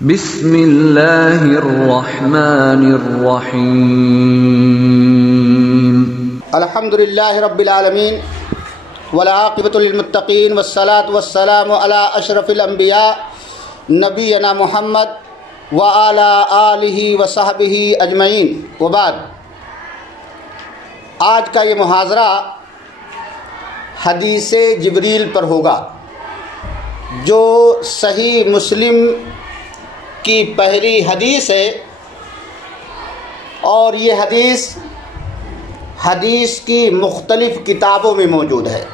بسم اللہ الرحمن الرحیم الحمد للہ رب العالمین والعاقبۃ للمتقین والصلاة والسلام علی اشرف الانبیاء نبینا محمد وعلی آلہ وصحبہ اجمعین وبعد۔ آج کا یہ محاضرہ حدیث جبریل پر ہوگا، جو صحیح مسلم کی پہلی حدیث ہے، اور یہ حدیث کی مختلف کتابوں میں موجود ہے۔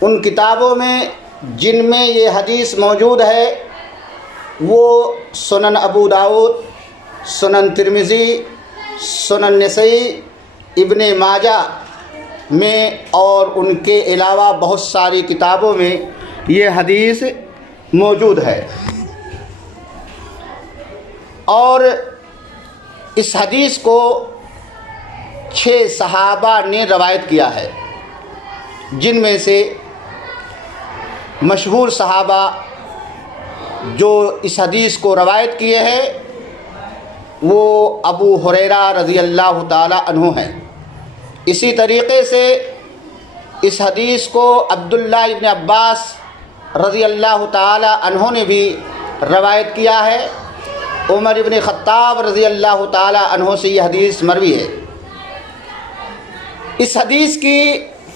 ان کتابوں میں جن میں یہ حدیث موجود ہے وہ سنن ابو داؤد، سنن ترمذی، سنن نسائی، ابن ماجہ میں اور ان کے علاوہ بہت ساری کتابوں میں یہ حدیث موجود ہے۔ اور اس حدیث کو 6 صحابہ نے روایت کیا ہے، جن میں سے مشہور صحابہ جو اس حدیث کو روایت کیے ہیں وہ ابو ہریرہ رضی اللہ تعالی عنہ ہیں۔ اسی طریقے سے اس حدیث کو عبداللہ ابن عباس رضی اللہ تعالی عنہ نے بھی روایت کیا ہے۔ عمر ابن خطاب رضی اللہ تعالی عنہ سے یہ حدیث مروی ہے۔ اس حدیث کی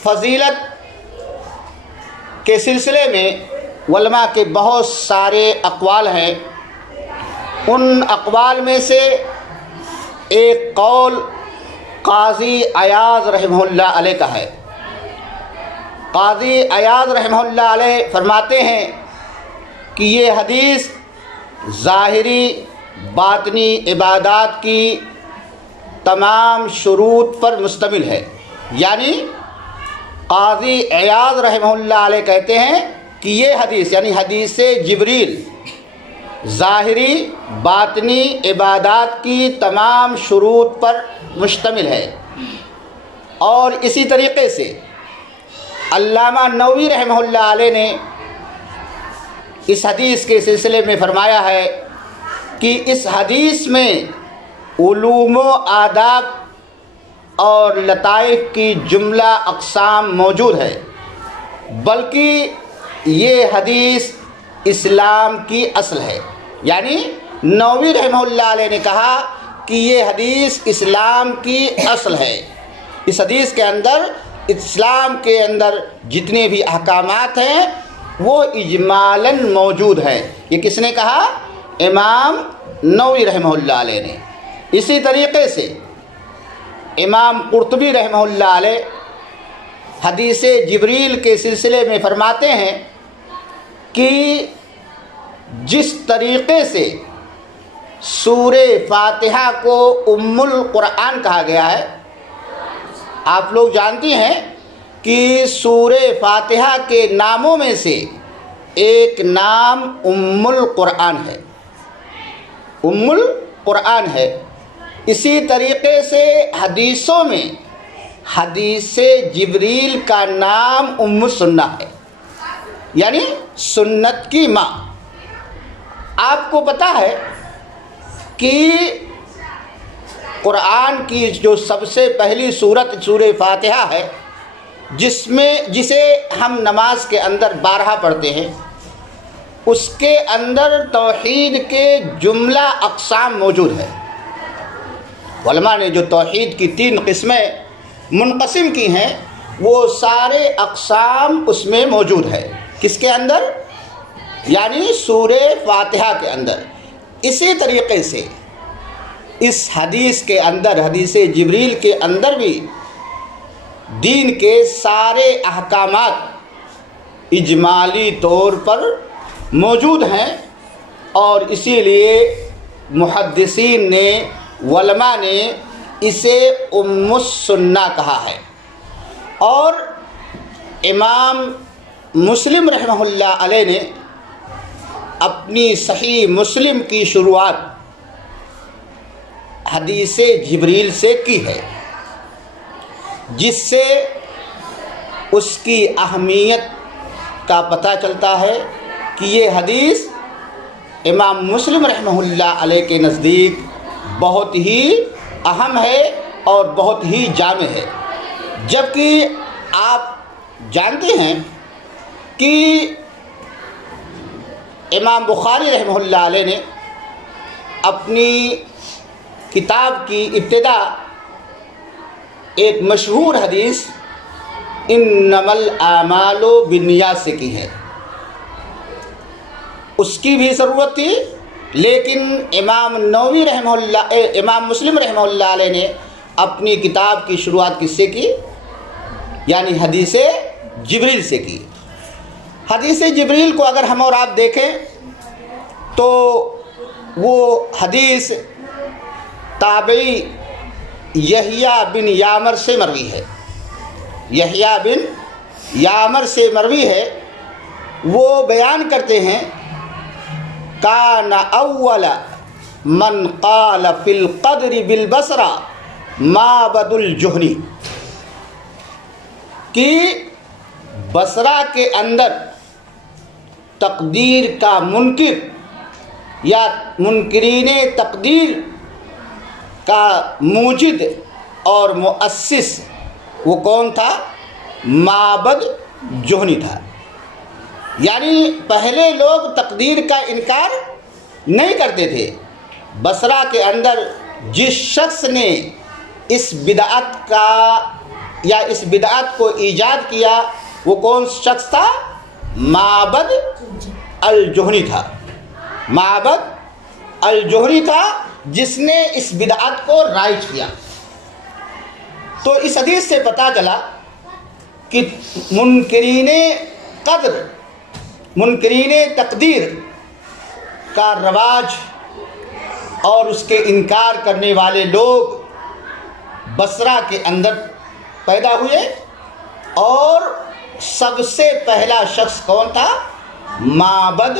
فضیلت کے سلسلے میں علماء کے بہت سارے اقوال ہیں۔ ان اقوال میں سے ایک قول قاضی عیاض رحمہ اللہ علیہ کا ہے۔ قاضی عیاض رحمہ اللہ علیہ فرماتے ہیں کہ یہ حدیث ظاہری باطنی عبادات کی تمام شروط پر مشتمل ہے۔ یعنی قاضی عیاض رحمہ اللہ علیہ کہتے ہیں کہ یہ حدیث یعنی حدیث جبریل ظاہری باطنی عبادات کی تمام شروط پر مشتمل ہے۔ اور اسی طریقے سے علامہ نووی رحمہ اللہ علیہ نے اس حدیث کے سلسلے میں فرمایا ہے کہ اس حدیث میں علوم و آداب اور لطائف کی جملہ اقسام موجود ہے، بلکہ یہ حدیث اسلام کی اصل ہے۔ یعنی نووی رحمہ اللہ علیہ نے کہا کہ یہ حدیث اسلام کی اصل ہے۔ اس حدیث کے اندر اسلام کے اندر جتنے بھی احکامات ہیں وہ اجمالاً موجود ہیں۔ یہ کس نے کہا؟ امام نووی رحمہ اللہ علیہ نے۔ اسی طریقے سے امام قرطبی رحمہ اللہ علیہ حدیث جبریل کے سلسلے میں فرماتے ہیں کہ جس طریقے سے سورہ فاتحہ کو ام القرآن کہا گیا ہے، آپ لوگ جانتی ہیں کہ سورہ فاتحہ کے ناموں میں سے ایک نام ام القرآن ہے، ام القرآن ہے۔ اسی طریقے سے حدیثوں میں حدیث جبریل کا نام ام السنہ ہے، یعنی سنت کی ماں۔ آپ کو پتہ ہے کہ قرآن کی جو سب سے پہلی سورت سورہ فاتحہ ہے، جسے ہم نماز کے اندر 12 پڑھتے ہیں، اس کے اندر توحید کے جملہ اقسام موجود ہے۔ علماء نے جو توحید کی 3 قسمیں منقسم کی ہیں وہ سارے اقسام اس میں موجود ہے۔ کس کے اندر؟ یعنی سورہ فاتحہ کے اندر۔ اسی طریقے سے اس حدیث کے اندر حدیث جبریل کے اندر بھی دین کے سارے احکامات اجمالی طور پر موجود ہیں، اور اسی لیے محدثین نے علماء نے اسے ام السنہ کہا ہے۔ اور امام مسلم رحمہ اللہ علیہ نے اپنی صحیح مسلم کی شروعات حدیث جبریل سے کی ہے، جس سے اس کی اہمیت کا پتہ چلتا ہے کہ یہ حدیث امام مسلم رحمہ اللہ علیہ کے نزدیک بہت ہی اہم ہے اور بہت ہی جامع ہے، جبکہ آپ جانتے ہیں کہ امام بخاری رحمہ اللہ علیہ نے اپنی کتاب کی ابتدا ایک مشہور حدیث انما الاعمال بالنیات سے کی ہے۔ اس کی بھی ضرورت تھی، لیکن امام مسلم رحمہ اللہ علیہ نے اپنی کتاب کی شروعات کس سے کی؟ یعنی حدیث جبریل سے کی۔ حدیث جبریل کو اگر ہم اور آپ دیکھیں تو وہ حدیث تابعی یحییٰ بن یعمر سے مروی ہے۔ یحییٰ بن یعمر سے مروی ہے، وہ بیان کرتے ہیں کان اول من قال فی القدر بالبصرہ معبد الجہنی، کہ بصرہ کے اندر تقدیر کا منکر یا منکرین تقدیر کا موجد اور مؤسس وہ کون تھا؟ معبد جہنی تھا۔ یعنی پہلے لوگ تقدیر کا انکار نہیں کرتے تھے۔ بصرہ کے اندر جس شخص نے اس بدعت کا یا اس بدعت کو ایجاد کیا وہ کون شخص تھا؟ معبد الجہنی تھا۔ معبد الجہنی تھا جس نے اس بدعت کو رائج کیا۔ تو اس حدیث سے پتہ چلا کہ منکرین قدر، منکرین تقدیر کا رواج اور اس کے انکار کرنے والے لوگ بصرہ کے اندر پیدا ہوئے، اور سب سے پہلا شخص کون تھا؟ معبد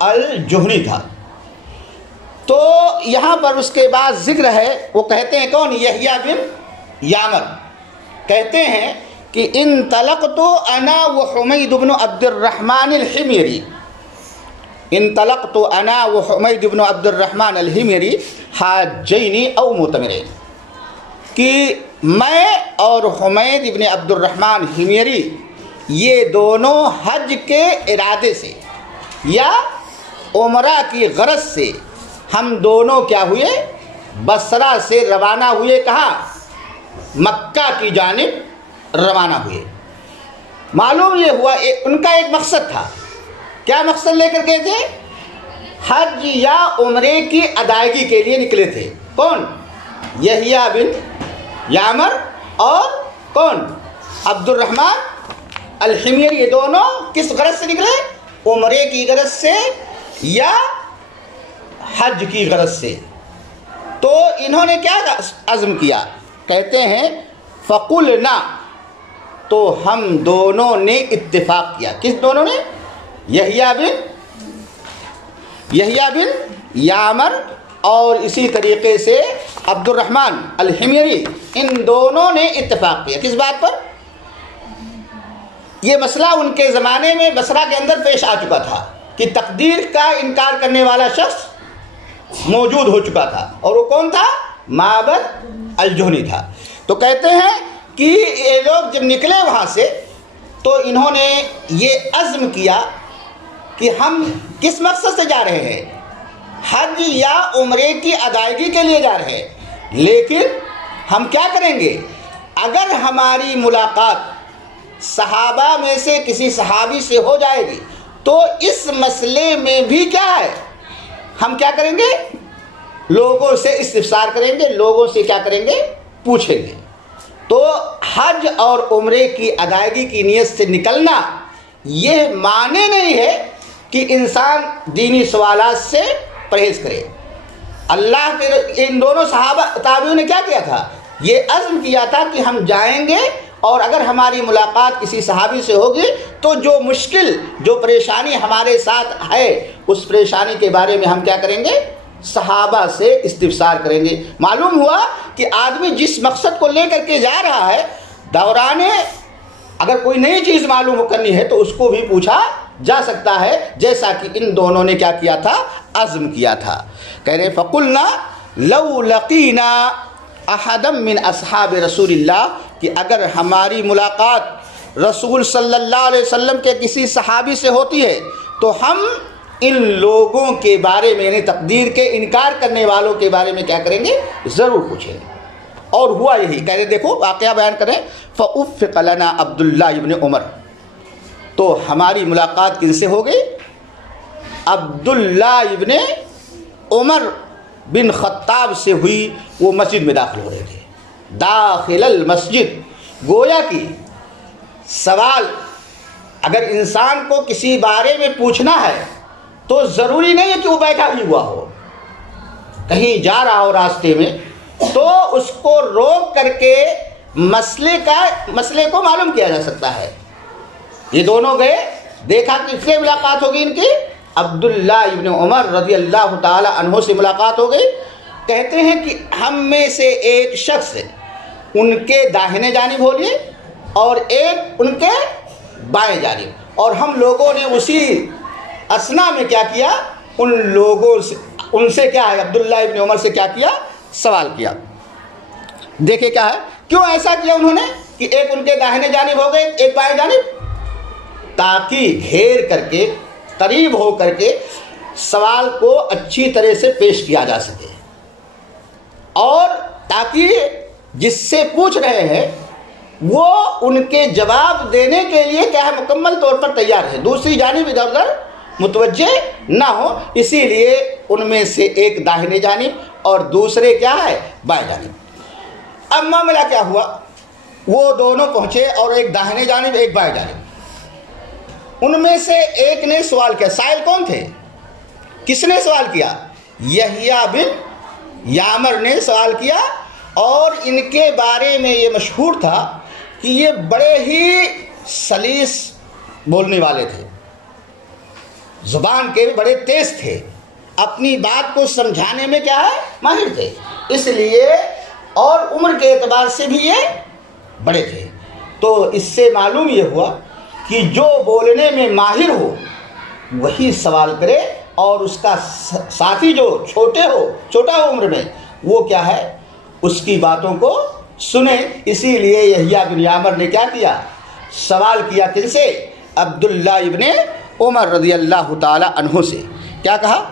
الجہنی تھا۔ تو یہاں پر اس کے بعد ذکر ہے، وہ کہتے ہیں کون؟ یحییٰ بن یعمر کہتے ہیں کہ انطلقت انا وحمید بن عبد الرحمن الحميري، انطلقت انا وحمید بن عبد الرحمن الحميري حاجین او معتمرین، کہ میں اور حمید ابن عبد الرحمن حمیری یہ دونوں حج کے ارادے سے یا عمرہ کی غرض سے ہم دونوں کیا ہوئے؟ بصرہ سے روانہ ہوئے۔ کہاں؟ مکہ کی جانب روانہ ہوئے۔ معلوم یہ ہوا ان کا ایک مقصد تھا۔ کیا مقصد لے کر گئے تھے؟ حج یا عمرے کی ادائیگی کے لیے نکلے تھے۔ کون؟ یحییٰ بن یعمر اور کون؟ عبد الرحمن الحميري، یہ دونوں کس غرض سے نکلے؟ عمرے کی غرض سے یا حج کی غرض سے۔ تو انہوں نے کیا عزم کیا؟ کہتے ہیں فقلنا، تو ہم دونوں نے اتفاق کیا۔ کس دونوں نے؟ یحییٰ بن یعمر اور اسی طریقے سے عبد الرحمن الحميري، ان دونوں نے اتفاق کیا۔ کس بات پر؟ یہ مسئلہ ان کے زمانے میں بصرہ کے اندر پیش آ چکا تھا کہ تقدیر کا انکار کرنے والا شخص موجود ہو چکا تھا، اور وہ کون تھا؟ معبد الجہنی تھا۔ تو کہتے ہیں کہ یہ لوگ جب نکلے وہاں سے تو انہوں نے یہ عزم کیا کہ ہم کس مقصد سے جا رہے ہیں؟ حج یا عمرے کی ادائیگی کے لیے جا رہے ہیں، لیکن ہم کیا کریں گے؟ اگر ہماری ملاقات صحابہ میں سے کسی صحابی سے ہو جائے گی تو اس مسئلے میں بھی کیا ہے؟ ہم کیا کریں گے؟ لوگوں سے استفسار کریں گے، لوگوں سے کیا کریں گے؟ پوچھیں گے۔ تو حج اور عمرے کی ادائیگی کی نیت سے نکلنا یہ معنی نہیں ہے کہ انسان دینی سوالات سے پرہیز کرے۔ اللہ کے ان دونوں صحابہ تابعین نے کیا کیا تھا؟ یہ عزم کیا تھا کہ ہم جائیں گے، اور اگر ہماری ملاقات کسی صحابی سے ہوگی تو جو مشکل، جو پریشانی ہمارے ساتھ ہے اس پریشانی کے بارے میں ہم کیا کریں گے؟ صحابہ سے استفسار کریں گے۔ معلوم ہوا کہ آدمی جس مقصد کو لے کر کے جا رہا ہے، دوران اگر کوئی نئی چیز معلوم کرنی ہے تو اس کو بھی پوچھا جا سکتا ہے جیسا کہ ان دونوں نے کیا کیا تھا، عزم کیا تھا۔ کہہ رہے فقلنا لو لقینا احدا من اصحاب رسول اللہ، کہ اگر ہماری ملاقات رسول صلی اللہ علیہ وسلم کے کسی صحابی سے ہوتی ہے تو ہم ان لوگوں کے بارے میں، یعنی تقدیر کے انکار کرنے والوں کے بارے میں کیا کریں گے، ضرور پوچھیں گے۔ اور ہوا یہی، کہہ رہے دیکھو واقعہ بیان کریں، فَأُفِّقَ لَنَا عبداللہ ابن عمر، تو ہماری ملاقات کن سے ہو گئی، عبداللہ ابن عمر بن خطاب سے ہوئی۔ وہ مسجد میں داخل ہو رہے تھے، داخل المسجد، گویا کہ سوال اگر انسان کو کسی بارے میں پوچھنا ہے تو ضروری نہیں ہے کہ وہ بیٹھا ہی ہوا ہو، کہیں جا رہا ہو راستے میں تو اس کو روک کر کے مسئلے کو معلوم کیا جا سکتا ہے۔ یہ دونوں گئے، دیکھا کس سے ملاقات ہوگی ان کی، عبداللہ ابن عمر رضی اللہ تعالی عنہ سے ملاقات ہو گئی۔ کہتے ہیں کہ ہم میں سے ایک شخص ان کے داہنے جانب ہو لیے اور ایک ان کے بائیں جانب، اور ہم لوگوں نے اسی اسنا میں کیا کیا، ان لوگوں سے، ان سے کیا ہے، عبداللہ ابن عمر سے کیا کیا، سوال کیا۔ دیکھیں کیا ہے، کیوں ایسا کیا انہوں نے کہ ایک ان کے داہنے جانب ہو گئے ایک بائیں جانب، تاکہ گھیر کر کے، قریب ہو کر کے سوال کو اچھی طرح سے پیش کیا جا سکے، اور تاکہ جس سے پوچھ رہے ہیں وہ ان کے جواب دینے کے لیے کیا ہے، مکمل طور پر تیار ہے، دوسری جانب ادھر ادھر متوجہ نہ ہو۔ اسی لیے ان میں سے ایک داہنے جانب اور دوسرے کیا ہے، بائیں جانب۔ اب معاملہ کیا ہوا، وہ دونوں پہنچے اور ایک داہنے جانب ایک بائیں جانب، ان میں سے ایک نے سوال کیا۔ سائل کون تھے، کس نے سوال کیا، یحییٰ بن یعمر نے سوال کیا، اور ان کے بارے میں یہ مشہور تھا کہ یہ بڑے ہی سلیس بولنے والے تھے، زبان کے بڑے تیز تھے، اپنی بات کو سمجھانے میں کیا ہے، ماہر تھے، اس لیے اور عمر کے اعتبار سے بھی یہ بڑے تھے۔ تو اس سے معلوم یہ ہوا کہ جو بولنے میں ماہر ہو وہی سوال کرے، اور اس کا ساتھی جو چھوٹا ہو عمر میں، وہ کیا ہے، اس کی باتوں کو سنے۔ اسی لیے یحییٰ بن یعمر نے کیا کیا، سوال کیا کن سے، عبداللہ ابن عمر رضی اللہ تعالی عنہ سے۔ کیا کہا،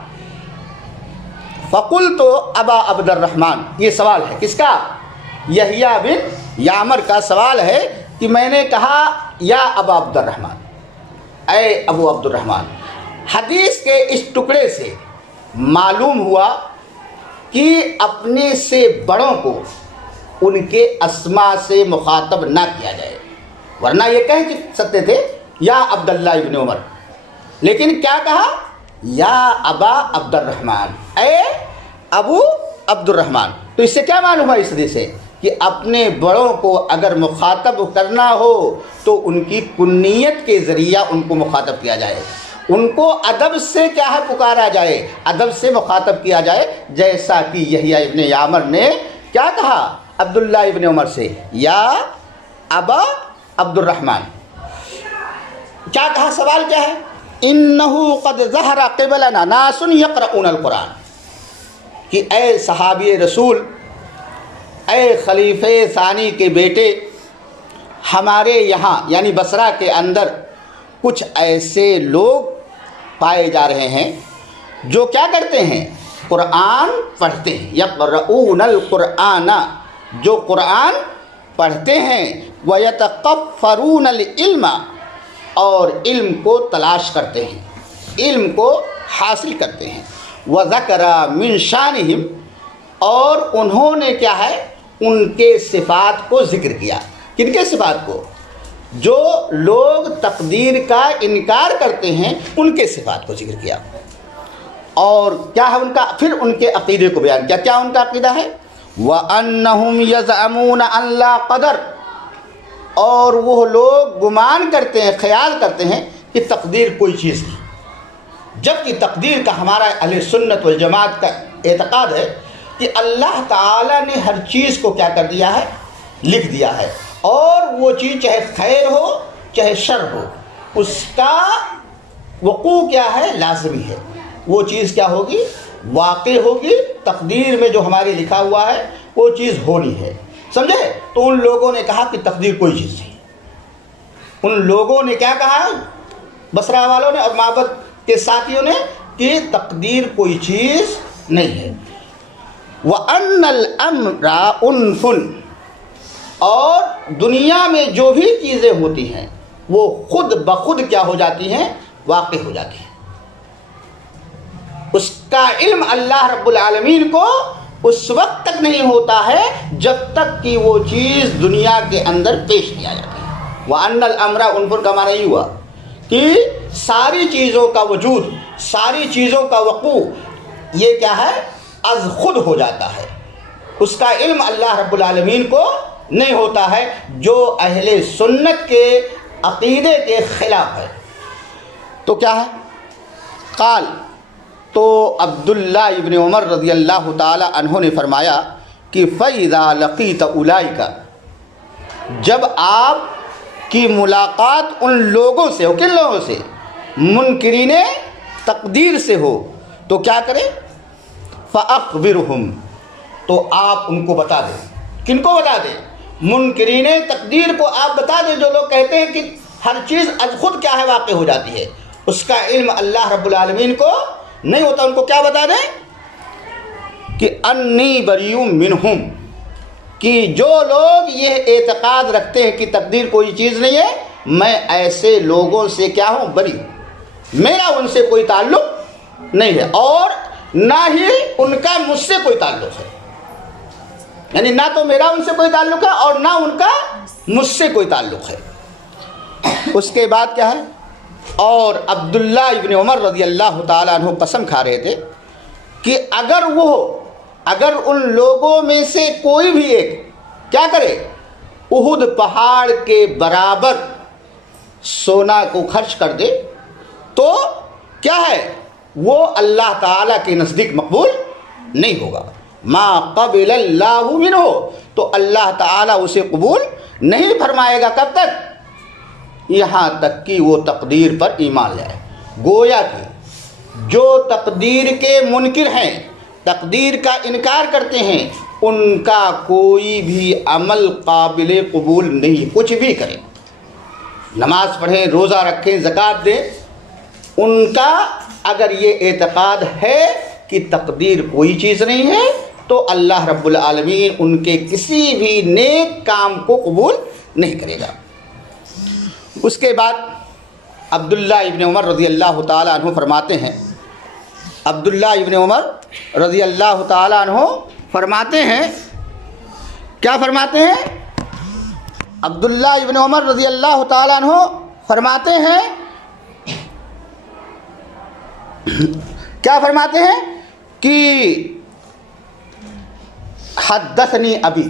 فقلت ابا عبد الرحمن، یہ سوال ہے کس کا، یحییٰ بن یعمر کا سوال ہے کہ میں نے کہا یا ابا عبد الرحمن، اے ابو عبد الرحمن۔ حدیث کے اس ٹکڑے سے معلوم ہوا کہ اپنے سے بڑوں کو ان کے اسماء سے مخاطب نہ کیا جائے، ورنہ یہ کہہ سکتے تھے یا عبداللہ ابن عمر، لیکن کیا کہا، یا ابا عبد الرحمن، اے ابو عبد الرحمن۔ تو اس سے کیا معلوم ہوا، اس حدیث سے کہ اپنے بڑوں کو اگر مخاطب کرنا ہو تو ان کی کنیت کے ذریعہ ان کو مخاطب کیا جائے، ان کو ادب سے کیا ہے، پکارا جائے، ادب سے مخاطب کیا جائے، جیسا کہ یحییٰ ابن یعمر نے کیا کہا عبداللہ ابن عمر سے، یا ابا عبد الرحمن۔ کیا کہا، سوال کیا ہے، انہو قد ظہر قبلنا ناس یقرؤون القرآن، کہ اے صحابی رسول، اے خلیفہ ثانی کے بیٹے، ہمارے یہاں یعنی بصرہ کے اندر کچھ ایسے لوگ پائے جا رہے ہیں جو کیا کرتے ہیں، قرآن پڑھتے ہیں، یقرؤون القرآن، جو قرآن پڑھتے ہیں، ویتقفرون العلم، اور علم کو تلاش کرتے ہیں، علم کو حاصل کرتے ہیں، وذکر من شانہم، اور انہوں نے کیا ہے، ان کے صفات کو ذکر کیا۔ کن کے صفات کو، جو لوگ تقدیر کا انکار کرتے ہیں ان کے صفات کو ذکر کیا، اور کیا ہے ان کا، پھر ان کے عقیدے کو بیان کیا۔ کیا ان کا عقیدہ ہے، وَأَنَّهُمْ يَزْعَمُونَ أَنْ لَا قَدَرَ، اور وہ لوگ گمان کرتے ہیں، خیال کرتے ہیں کہ تقدیر کوئی چیز نہیں، جبکہ تقدیر کا ہمارا اہل سنت والجماعت کا اعتقاد ہے کہ اللہ تعالیٰ نے ہر چیز کو کیا کر دیا ہے، لکھ دیا ہے، اور وہ چیز چاہے خیر ہو چاہے شر ہو، اس کا وقوع کیا ہے؟ لازمی ہے. وہ چیز کیا ہوگی؟ واقع ہوگی. تقدیر میں جو ہمارے لکھا ہوا ہے وہ چیز ہونی ہے. سمجھے؟ تو ان لوگوں نے کہا کہ تقدیر کوئی چیز نہیں. ان لوگوں نے کیا کہا؟ بصرہ والوں نے اور معبد کے ساتھیوں نے کہ تقدیر کوئی چیز نہیں ہے. وَأَنَّ الْأَمْرَ أُنْفٌ، اور دنیا میں جو بھی چیزیں ہوتی ہیں وہ خود بخود کیا ہو جاتی ہیں؟ واقع ہو جاتی ہیں. اس کا علم اللہ رب العالمین کو اس وقت تک نہیں ہوتا ہے جب تک کہ وہ چیز دنیا کے اندر پیش نہیں آ جاتی ہے. وَأَنَّ الْأَمْرَ أُنْفٌ کا معنی یہ ہوا کہ ساری چیزوں کا وجود، ساری چیزوں کا وقوع یہ کیا ہے؟ از خود ہو جاتا ہے. اس کا علم اللہ رب العالمین کو نہیں ہوتا ہے، جو اہل سنت کے عقیدے کے خلاف ہے. تو کیا ہے؟ قال، تو عبداللہ ابن عمر رضی اللہ تعالی عنہ نے فرمایا کہ فَإِذَا لَقِيتَ أُولَئِكَ، جب آپ کی ملاقات ان لوگوں سے ہو. کن لوگوں سے؟ منکرین تقدیر سے ہو. تو کیا کریں؟ فَأَخْبِرْهُمْ، تو آپ ان کو بتا دیں. کن کو بتا دیں؟ منکرین تقدیر کو آپ بتا دیں، جو لوگ کہتے ہیں کہ ہر چیز از خود کیا ہے؟ واقع ہو جاتی ہے. اس کا علم اللہ رب العالمین کو نہیں ہوتا. ان کو کیا بتا دیں کہ انی بریء منہم، کہ جو لوگ یہ اعتقاد رکھتے ہیں کہ تقدیر کوئی چیز نہیں ہے، میں ایسے لوگوں سے کیا ہوں؟ بری. میرا ان سے کوئی تعلق نہیں ہے اور نہ ہی ان کا مجھ سے کوئی تعلق ہے. یعنی نہ تو میرا ان سے کوئی تعلق ہے اور نہ ان کا مجھ سے کوئی تعلق ہے. اس کے بعد کیا ہے؟ اور عبداللہ ابن عمر رضی اللہ تعالیٰ عنہ قسم کھا رہے تھے کہ اگر ان لوگوں میں سے کوئی بھی ایک کیا کرے؟ احد پہاڑ کے برابر سونا کو خرچ کر دے تو کیا ہے؟ وہ اللہ تعالیٰ کے نزدیک مقبول نہیں ہوگا. ما قبل اللہ منہ، تو اللہ تعالیٰ اسے قبول نہیں فرمائے گا. کب تک؟ یہاں تک کہ وہ تقدیر پر ایمان لائے. گویا کہ جو تقدیر کے منکر ہیں، تقدیر کا انکار کرتے ہیں، ان کا کوئی بھی عمل قابل قبول نہیں. کچھ بھی کریں، نماز پڑھیں، روزہ رکھیں، زکوٰۃ دیں، ان کا اگر یہ اعتقاد ہے کہ تقدیر کوئی چیز نہیں ہے تو اللہ رب العالمین ان کے کسی بھی نیک کام کو قبول نہیں کرے گا. اس کے بعد عبداللہ ابن عمر رضی اللہ تعالیٰ عنہ فرماتے ہیں، عبداللہ ابن عمر رضی اللہ تعالیٰ عنہ فرماتے ہیں، کیا فرماتے ہیں؟ عبداللہ ابن عمر رضی اللہ تعالیٰ عنہ فرماتے ہیں، کیا فرماتے ہیں کہ حدثنی ابی،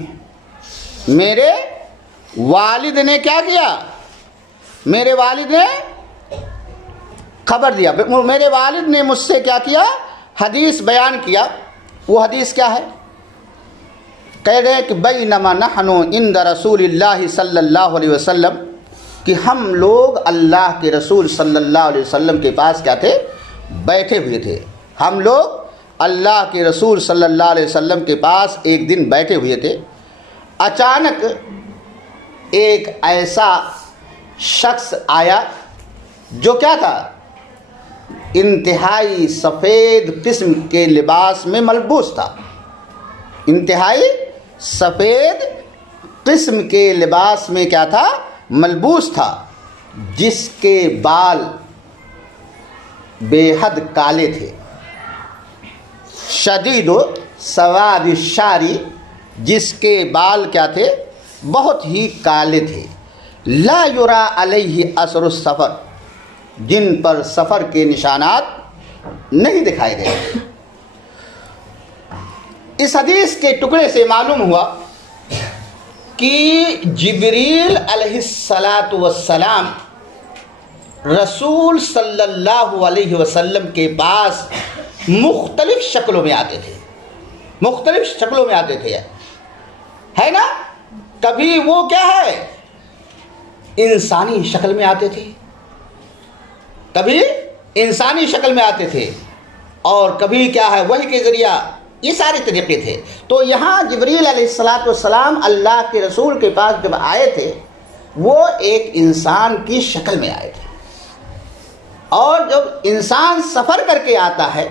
میرے والد نے کیا کیا؟ میرے والد نے خبر دیا، میرے والد نے مجھ سے کیا کیا؟ حدیث بیان کیا. وہ حدیث کیا ہے؟ کہہ رہے کہ بینما نحن عند رسول اللہ صلی اللہ علیہ وسلم، کہ ہم لوگ اللہ کے رسول صلی اللہ علیہ وسلم کے پاس کیا تھے؟ بیٹھے ہوئے تھے. ہم لوگ اللہ کے رسول صلی اللہ علیہ وسلم کے پاس ایک دن بیٹھے ہوئے تھے. اچانک ایک ایسا شخص آیا جو کیا تھا؟ انتہائی سفید قسم کے لباس میں ملبوس تھا. انتہائی سفید قسم کے لباس میں کیا تھا؟ ملبوس تھا. جس کے بال بے حد کالے تھے. شدید و سواد الشعری، جس کے بال کیا تھے؟ بہت ہی کالے تھے. لا یرا علیہ اثر السفر، جن پر سفر کے نشانات نہیں دکھائے گئے. اس حدیث کے ٹکڑے سے معلوم ہوا کہ جبریل علیہ الصلاۃ والسلام رسول صلی اللہ علیہ وسلم کے پاس مختلف شکلوں میں آتے تھے. مختلف شکلوں میں آتے تھے، ہے نا؟ کبھی وہ کیا ہے؟ انسانی شکل میں آتے تھے، کبھی انسانی شکل میں آتے تھے، اور کبھی کیا ہے وحی کے ذریعہ، یہ سارے طریقے تھے۔ تو یہاں جبریل علیہ السلام اللہ کے رسول کے پاس جب آئے تھے وہ ایک انسان کی شکل میں آئے تھے، اور جب انسان سفر کر کے آتا ہے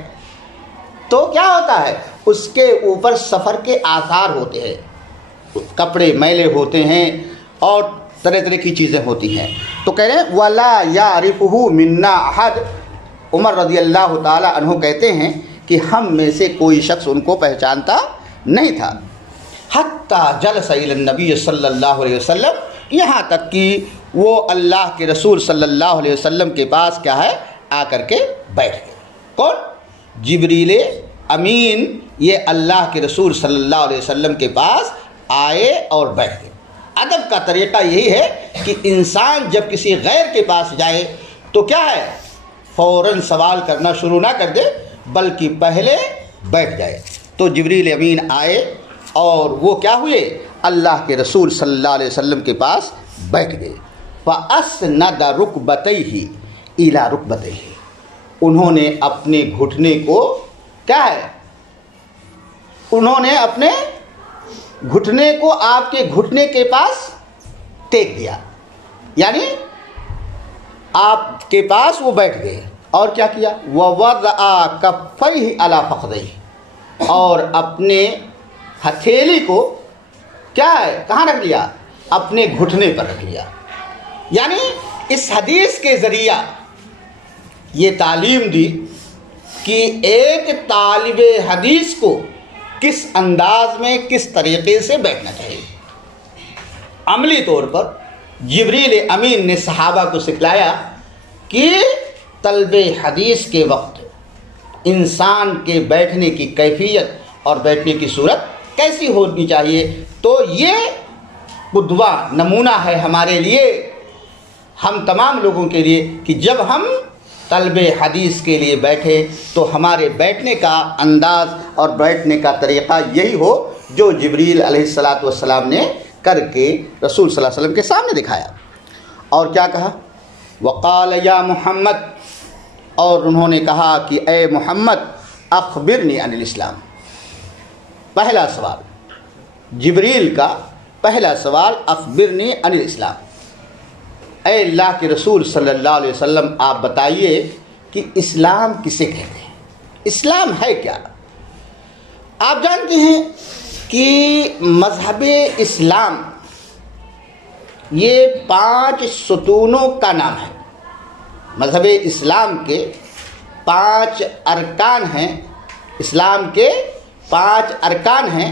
تو کیا ہوتا ہے، اس کے اوپر سفر کے آثار ہوتے ہیں، کپڑے میلے ہوتے ہیں اور طرح طرح کی چیزیں ہوتی ہیں۔ تو کہہ رہے ہیں وَلَا يَعْرِفُهُ مِنَّا أَحَدٌ، عمر رضی اللہ تعالی عنہ کہتے ہیں کہ ہم میں سے کوئی شخص ان کو پہچانتا نہیں تھا، حتیٰ جلس الی النبی صلی اللہ علیہ وسلم، یہاں تک کہ وہ اللہ کے رسول صلی اللہ علیہ وسلم کے پاس کیا ہے آ کر کے بیٹھ گئے۔ کون؟ جبریل امین، یہ اللہ کے رسول صلی اللہ علیہ وسلم کے پاس آئے اور بیٹھ گئے۔ ادب کا طریقہ یہی ہے کہ انسان جب کسی غیر کے پاس جائے تو کیا ہے، فوراً سوال کرنا شروع نہ کر دے بلکہ پہلے بیٹھ جائے۔ تو جبریل امین آئے اور وہ کیا ہوئے، اللہ کے رسول صلی اللہ علیہ وسلم کے پاس بیٹھ گئے۔ فَأَسْنَدَ رُكْبَتَيْهِ إِلَى رُكْبَتَيْهِ، انہوں نے اپنے گھٹنے کو کیا ہے، انہوں نے اپنے گھٹنے کو آپ کے گھٹنے کے پاس ٹیک دیا، یعنی آپ کے پاس وہ بیٹھ گئے اور کیا کیا، وَوَضَعَ كَفَّيْهِ عَلَى فَخِذَيْهِ، اور اپنے ہتھیلی کو کیا ہے کہاں رکھ لیا، اپنے گھٹنے پر رکھ لیا۔ یعنی اس حدیث کے ذریعہ یہ تعلیم دی کہ ایک طالب حدیث کو کس انداز میں کس طریقے سے بیٹھنا چاہیے۔ عملی طور پر جبریل امین نے صحابہ کو سکھلایا کہ طلب حدیث کے وقت انسان کے بیٹھنے کی کیفیت اور بیٹھنے کی صورت کیسی ہونی چاہیے۔ تو یہ قدوہ نمونہ ہے ہمارے لیے، ہم تمام لوگوں کے لیے، کہ جب ہم طلب حدیث کے لیے بیٹھے تو ہمارے بیٹھنے کا انداز اور بیٹھنے کا طریقہ یہی ہو جو جبریل علیہ السلام نے کر کے رسول صلی اللہ علیہ وسلم کے سامنے دکھایا۔ اور کیا کہا، وقال یا محمد، اور انہوں نے کہا کہ اے محمد اخبرنی عن الاسلام۔ پہلا سوال، جبریل کا پہلا سوال، اخبرنی عن الاسلام، اے اللہ کے رسول صلی اللہ علیہ وسلم آپ بتائیے کہ اسلام کسے کہتے ہیں، اسلام ہے کیا۔ آپ جانتے ہیں کہ مذہب اسلام یہ 5 ستونوں کا نام ہے۔ مذہب اسلام کے 5 ارکان ہیں، اسلام کے 5 ارکان ہیں،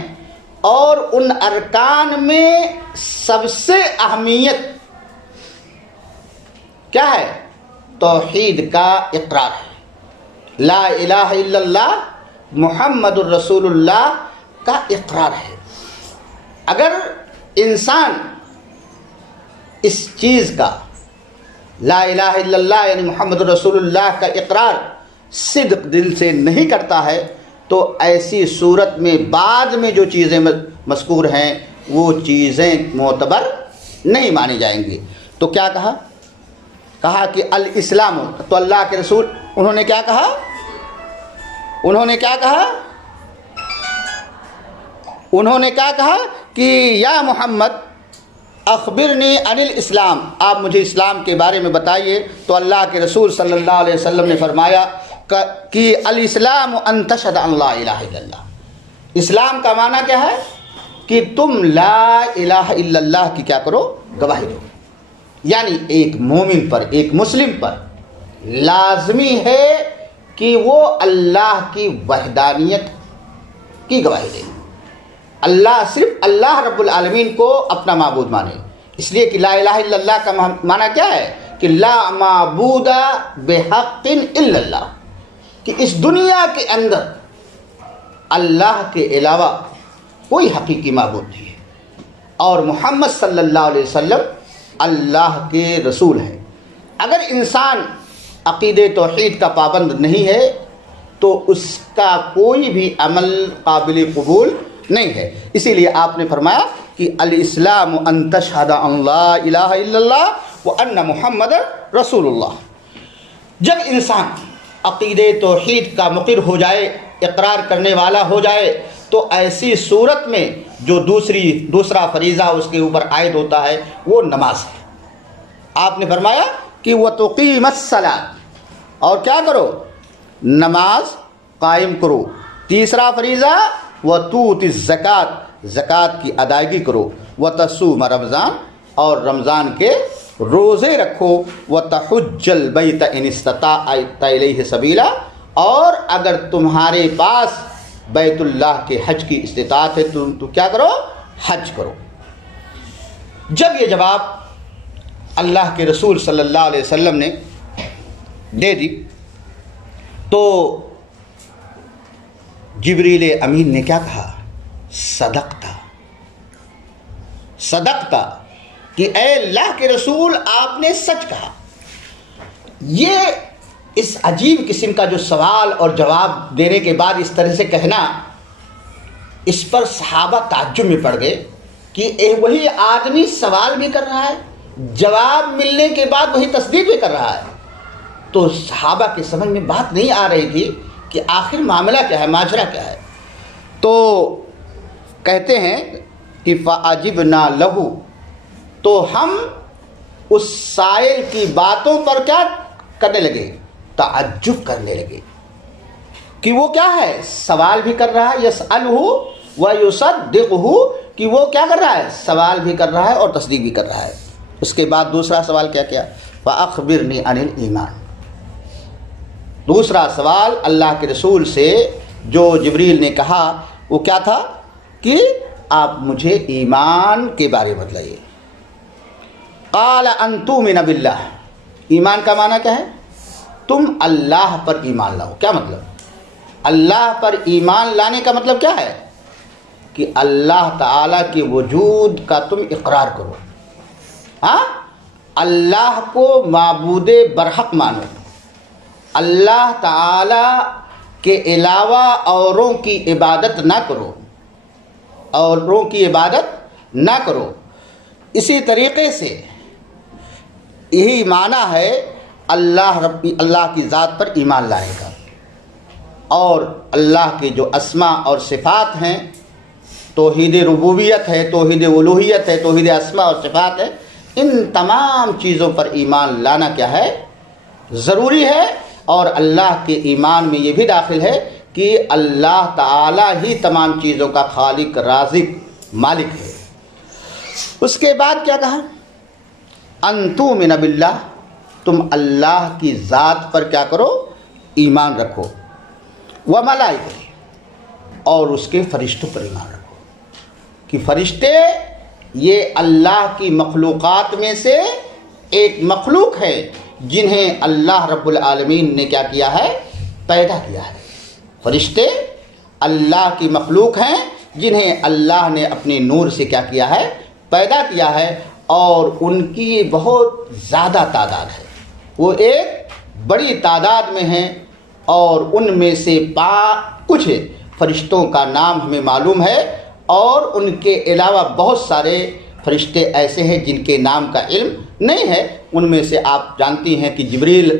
اور ان ارکان میں سب سے اہمیت کیا ہے، توحید کا اقرار ہے، لا الہ الا اللہ محمد الرسول اللہ کا اقرار ہے۔ اگر انسان اس چیز کا، لا الہ الا اللہ یعنی محمد الرسول اللہ کا اقرار صدق دل سے نہیں کرتا ہے تو ایسی صورت میں بعد میں جو چیزیں مذکور ہیں وہ چیزیں معتبر نہیں مانی جائیں گی۔ تو کیا کہا کہ الاسلام، تو اللہ کے رسول انہوں نے کیا کہا، انہوں نے کیا کہا کہ یا محمد اخبرنی عن الاسلام، آپ مجھے اسلام کے بارے میں بتائیے۔ تو اللہ کے رسول صلی اللہ علیہ وسلم نے فرمایا کہ الاسلام ان تشهد ان لا الہ الا اللہ، اسلام کا معنی کیا ہے کہ تم لا الہ الا اللہ کی کیا کرو، گواہی دو۔ یعنی ایک مومن پر، ایک مسلم پر لازمی ہے کہ وہ اللہ کی وحدانیت کی گواہی دے، اللہ صرف اللہ رب العالمین کو اپنا معبود مانے۔ اس لیے کہ لا الہ الا اللہ کا معنی کیا ہے کہ لا معبود بحق الا اللہ، کہ اس دنیا کے اندر اللہ کے علاوہ کوئی حقیقی معبود نہیں ہے، اور محمد صلی اللہ علیہ وسلم اللہ کے رسول ہیں۔ اگر انسان عقیدہ توحید کا پابند نہیں ہے تو اس کا کوئی بھی عمل قابل قبول نہیں ہے۔ اسی لیے آپ نے فرمایا کہ الاسلام ان تشهد ان لا الہ الا اللہ وان محمد رسول اللہ۔ جب انسان عقیدے توحید کا مقر ہو جائے، اقرار کرنے والا ہو جائے، تو ایسی صورت میں جو دوسرا فریضہ اس کے اوپر عائد ہوتا ہے وہ نماز ہے۔ آپ نے فرمایا کہ وَتُقِيمَ الصَّلَاةَ، اور کیا کرو؟ نماز قائم کرو۔ تیسرا فریضہ وَتُؤْتِ الزَّكَاةَ، زکوٰۃ کی ادائیگی کرو۔ وَتَصُومَ رمضان، اور رمضان کے روزے رکھو۔ وَتَحُجَّ الْبَيْتَ إِنِ اسْتَطَعْتَ إِلَيْهِ سَبِيلًا، اور اگر تمہارے پاس بیت اللہ کے حج کی استطاعت ہے تو کیا کرو؟ حج کرو۔ جب یہ جواب اللہ کے رسول صلی اللہ علیہ وسلم نے دے دی تو جبریل امین نے کیا کہا؟ صدقتا، صدقتا، کہ اے اللہ کے رسول آپ نے سچ کہا۔ یہ اس عجیب قسم کا جو سوال اور جواب دینے کے بعد اس طرح سے کہنا، اس پر صحابہ تعجب میں پڑ گئے کہ وہی آدمی سوال بھی کر رہا ہے، جواب ملنے کے بعد وہی تصدیق بھی کر رہا ہے۔ تو صحابہ کی سمجھ میں بات نہیں آ رہی تھی کہ آخر معاملہ کیا ہے، ماجرا کیا ہے۔ تو کہتے ہیں کہ فَعَجِبْنَا لَهُ، تو ہم اس سائل کی باتوں پر کیا کرنے لگے؟ تعجب کرنے لگے کہ وہ کیا ہے، سوال بھی کر رہا ہے، یسألہ ویصدقہ، کہ وہ کیا کر رہا ہے، سوال بھی کر رہا ہے اور تصدیق بھی کر رہا ہے۔ اس کے بعد دوسرا سوال کیا کیا؟ فأخبرنی عن الایمان، دوسرا سوال اللہ کے رسول سے جو جبریل نے کہا وہ کیا تھا کہ آپ مجھے ایمان کے بارے میں بتلائیے۔ قال ان تؤمن باللہ، ایمان کا معنی کیا ہے؟ تم اللہ پر ایمان لاؤ۔ کیا مطلب؟ اللہ پر ایمان لانے کا مطلب کیا ہے؟ کہ اللہ تعالیٰ کے وجود کا تم اقرار کرو، ہاں، اللہ کو معبود برحق مانو، اللہ تعالیٰ کے علاوہ اوروں کی عبادت نہ کرو، اوروں کی عبادت نہ کرو۔ اسی طریقے سے یہی معنی ہے اللہ کی ذات پر ایمان لائے گا، اور اللہ کے جو اسماء اور صفات ہیں، توحید ربوبیت ہے، توحید الوہیت ہے، توحید اسماء اور صفات ہے، ان تمام چیزوں پر ایمان لانا کیا ہے؟ ضروری ہے۔ اور اللہ کے ایمان میں یہ بھی داخل ہے کہ اللہ تعالی ہی تمام چیزوں کا خالق، رازق، مالک ہے۔ اس کے بعد کیا کہا؟ ان تؤمن باللہ، تم اللہ کی ذات پر کیا کرو؟ ایمان رکھو۔ وملائکتہ، اور اس کے فرشتوں پر ایمان رکھو، کہ فرشتے یہ اللہ کی مخلوقات میں سے ایک مخلوق ہے جنہیں اللہ رب العالمین نے کیا کیا ہے؟ پیدا کیا ہے۔ فرشتے اللہ کی مخلوق ہیں جنہیں اللہ نے اپنے نور سے کیا کیا ہے؟ پیدا کیا ہے، اور ان کی بہت زیادہ تعداد ہے، وہ ایک بڑی تعداد میں ہیں، اور ان میں سے کچھ فرشتوں کا نام ہمیں معلوم ہے، اور ان کے علاوہ بہت سارے فرشتے ایسے ہیں جن کے نام کا علم نہیں ہے۔ ان میں سے آپ جانتی ہیں کہ جبریل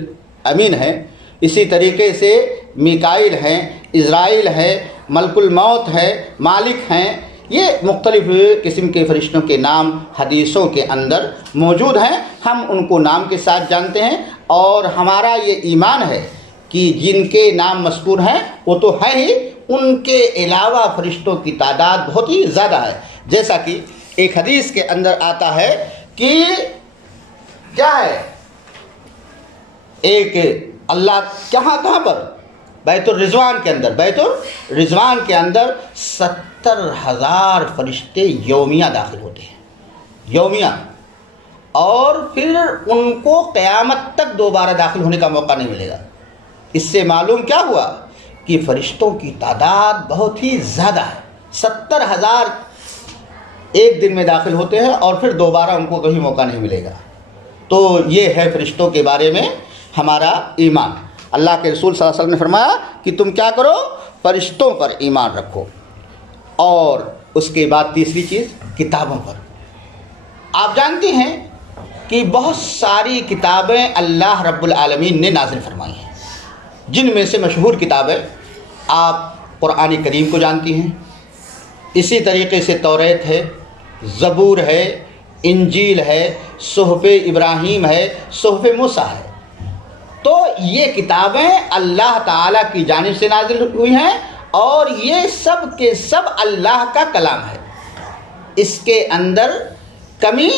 امین ہیں، اسی طریقے سے میکائیل ہیں، اسرائیل ہے، ملک الموت ہے، مالک ہیں۔ یہ مختلف قسم کے فرشتوں کے نام حدیثوں کے اندر موجود ہیں، ہم ان کو نام کے ساتھ جانتے ہیں، اور ہمارا یہ ایمان ہے کہ جن کے نام مذکور ہیں وہ تو ہیں ہی، ان کے علاوہ فرشتوں کی تعداد بہت ہی زیادہ ہے۔ جیسا کہ ایک حدیث کے اندر آتا ہے کہ کیا ہے، ایک اللہ کہاں پر؟ بیت الرضوان کے اندر، بیت الرضوان کے اندر 70,000 فرشتے یومیہ داخل ہوتے ہیں، یومیہ، اور پھر ان کو قیامت تک دوبارہ داخل ہونے کا موقع نہیں ملے گا۔ اس سے معلوم کیا ہوا کہ فرشتوں کی تعداد بہت ہی زیادہ ہے۔ 70,000 ایک دن میں داخل ہوتے ہیں، اور پھر دوبارہ ان کو کہیں موقع نہیں ملے گا۔ تو یہ ہے فرشتوں کے بارے میں ہمارا ایمان۔ اللہ کے رسول صلی اللہ علیہ وسلم نے فرمایا کہ تم کیا کرو؟ فرشتوں پر ایمان رکھو۔ اور اس کے بعد تیسری چیز، کتابوں پر۔ آپ جانتی ہیں کہ بہت ساری کتابیں اللہ رب العالمین نے نازل فرمائی ہیں، جن میں سے مشہور کتابیں آپ قرآن کریم کو جانتی ہیں، اسی طریقے سے توریت ہے، زبور ہے، انجیل ہے، صحف ابراہیم ہے، صحف موسیٰ ہے۔ تو یہ کتابیں اللہ تعالیٰ کی جانب سے نازل ہوئی ہیں اور یہ سب کے سب اللہ کا کلام ہے، اس کے اندر کمی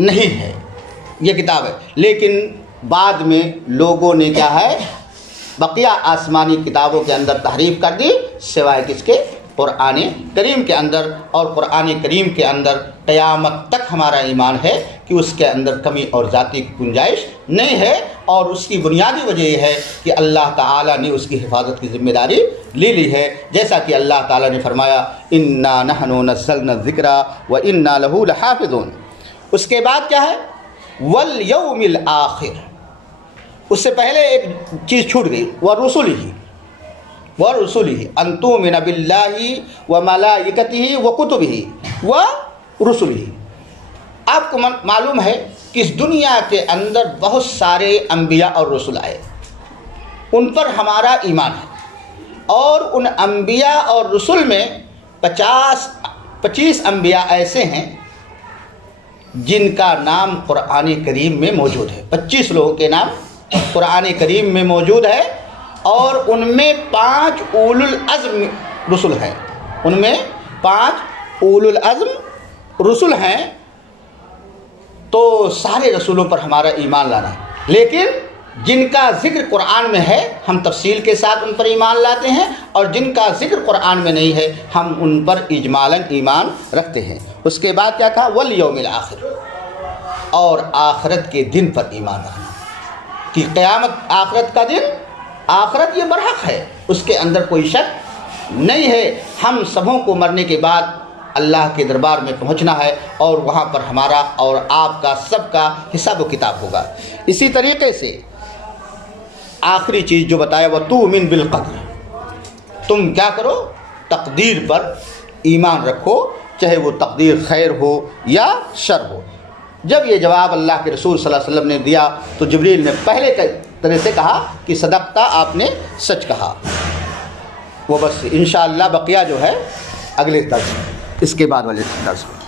نہیں ہے یہ کتاب ہے۔ لیکن بعد میں لوگوں نے کیا ہے بقیہ آسمانی کتابوں کے اندر تحریف کر دی، سوائے کس کے؟ قرآن کریم کے اندر۔ اور قرآن کریم کے اندر قیامت تک ہمارا ایمان ہے کہ اس کے اندر کمی اور ذاتی کی گنجائش نہیں ہے، اور اس کی بنیادی وجہ یہ ہے کہ اللہ تعالیٰ نے اس کی حفاظت کی ذمہ داری لے لی ہے، جیسا کہ اللہ تعالیٰ نے فرمایا انا نحن نزلنا الذکر وانا لہ لحافظون۔ اس کے بعد کیا ہے؟ والیوم الآخر۔ اس سے پہلے ایک چیز چھوٹ گئی، ورسلہ ان تؤمن باللہ وملائکتہ وکتبہ ورسلہ۔ آپ کو معلوم ہے کہ اس دنیا کے اندر بہت سارے انبیاء اور رسول آئے، ان پر ہمارا ایمان ہے، اور ان انبیاء اور رسول میں 25 انبیاء ایسے ہیں جن کا نام قرآن کریم میں موجود ہے۔ 25 لوگوں کے نام قرآن کریم میں موجود ہے، اور ان میں 5 اولو العزم رسل ہیں، ان میں 5 اولو العزم رسل ہیں۔ تو سارے رسولوں پر ہمارا ایمان لانا ہے، لیکن جن کا ذکر قرآن میں ہے ہم تفصیل کے ساتھ ان پر ایمان لاتے ہیں، اور جن کا ذکر قرآن میں نہیں ہے ہم ان پر اجمالاً ایمان رکھتے ہیں۔ اس کے بعد کیا کہا؟ والیوم الآخر، اور آخرت کے دن پر ایمان رکھنا، کہ قیامت آخرت کا دن، آخرت یہ برحق ہے، اس کے اندر کوئی شک نہیں ہے۔ ہم سبوں کو مرنے کے بعد اللہ کے دربار میں پہنچنا ہے، اور وہاں پر ہمارا اور آپ کا سب کا حساب و کتاب ہوگا۔ اسی طریقے سے آخری چیز جو بتایا وہ تؤمن بالقدر، تم کیا کرو؟ تقدیر پر ایمان رکھو، چاہے وہ تقدیر خیر ہو یا شر ہو۔ جب یہ جواب اللہ کے رسول صلی اللہ علیہ وسلم نے دیا تو جبریل نے پہلے طرح سے کہا کہ صدقتا، آپ نے سچ کہا۔ وہ بس انشاءاللہ بقیہ جو ہے اگلے درس، اس کے بعد والے درس میں۔